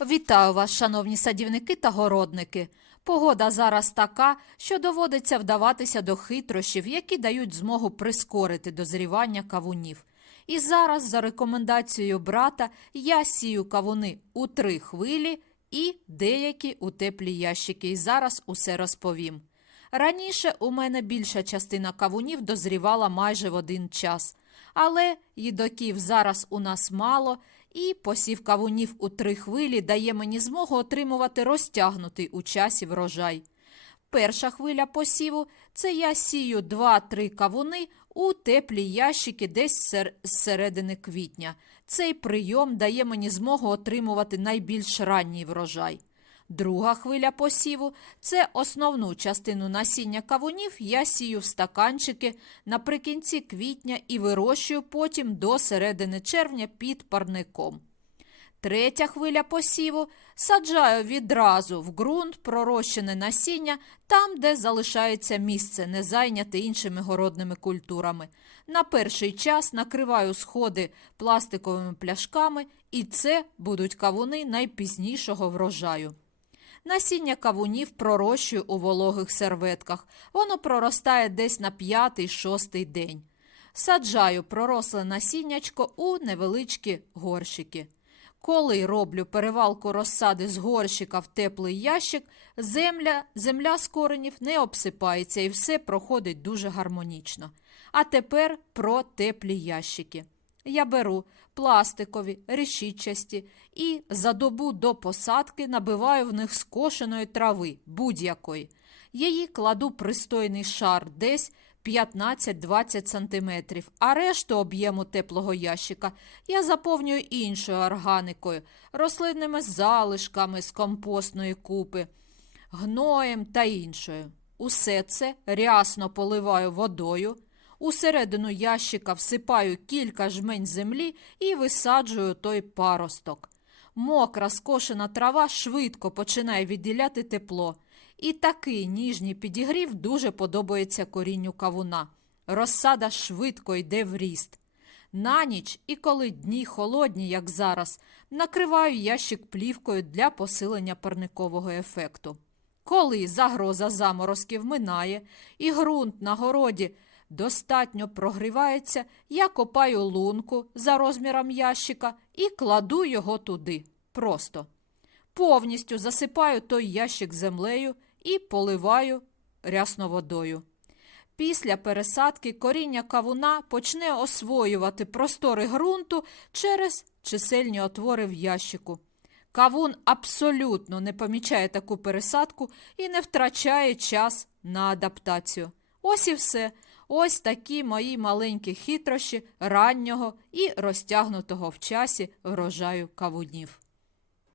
Вітаю вас, шановні садівники та городники. Погода зараз така, що доводиться вдаватися до хитрощів, які дають змогу прискорити дозрівання кавунів. І зараз, за рекомендацією брата, я сію кавуни у три хвилі і деякі у теплі ящики. І зараз усе розповім. Раніше у мене більша частина кавунів дозрівала майже в один час, але їдоків зараз у нас мало, і посів кавунів у три хвилі дає мені змогу отримувати розтягнутий у часі врожай. Перша хвиля посіву це я сію 2-3 кавуни у теплі ящики десь з середини квітня. Цей прийом дає мені змогу отримувати найбільш ранній врожай. Друга хвиля посіву це основну частину насіння кавунів я сію в стаканчики наприкінці квітня і вирощую потім до середини червня під парником. Третя хвиля посіву саджаю відразу в ґрунт пророщене насіння там, де залишається місце, не зайняте іншими городними культурами. На перший час накриваю сходи пластиковими пляшками, і це будуть кавуни найпізнішого врожаю. Насіння кавунів пророщую у вологих серветках. Воно проростає десь на п'ятий-шостий день. Саджаю проросле насіннячко у невеличкі горщики. Коли роблю перевалку розсади з горщика в теплий ящик, земля, земля з коренів не обсипається і все проходить дуже гармонічно. А тепер про теплі ящики. Я беру пластикові, решітчасті і за добу до посадки набиваю в них скошеної трави будь-якої. Її кладу пристойний шар десь 15-20 см, а решту об'єму теплого ящика я заповнюю іншою органікою, рослинними залишками з компостної купи, гноєм та іншою. Усе це рясно поливаю водою. Усередину ящика всипаю кілька жмень землі і висаджую той паросток. Мокра скошена трава швидко починає відділяти тепло. І такий ніжній підігрів дуже подобається корінню кавуна. Розсада швидко йде в ріст. На ніч і коли дні холодні, як зараз, накриваю ящик плівкою для посилення парникового ефекту. Коли загроза заморозків минає і ґрунт на городі достатньо прогрівається, я копаю лунку за розміром ящика і кладу його туди. Просто. Повністю засипаю той ящик землею і поливаю рясно водою. Після пересадки коріння кавуна почне освоювати простори ґрунту через чисельні отвори в ящику. Кавун абсолютно не помічає таку пересадку і не втрачає час на адаптацію. Ось і все. Ось такі мої маленькі хитрощі раннього і розтягнутого в часі врожаю кавунів.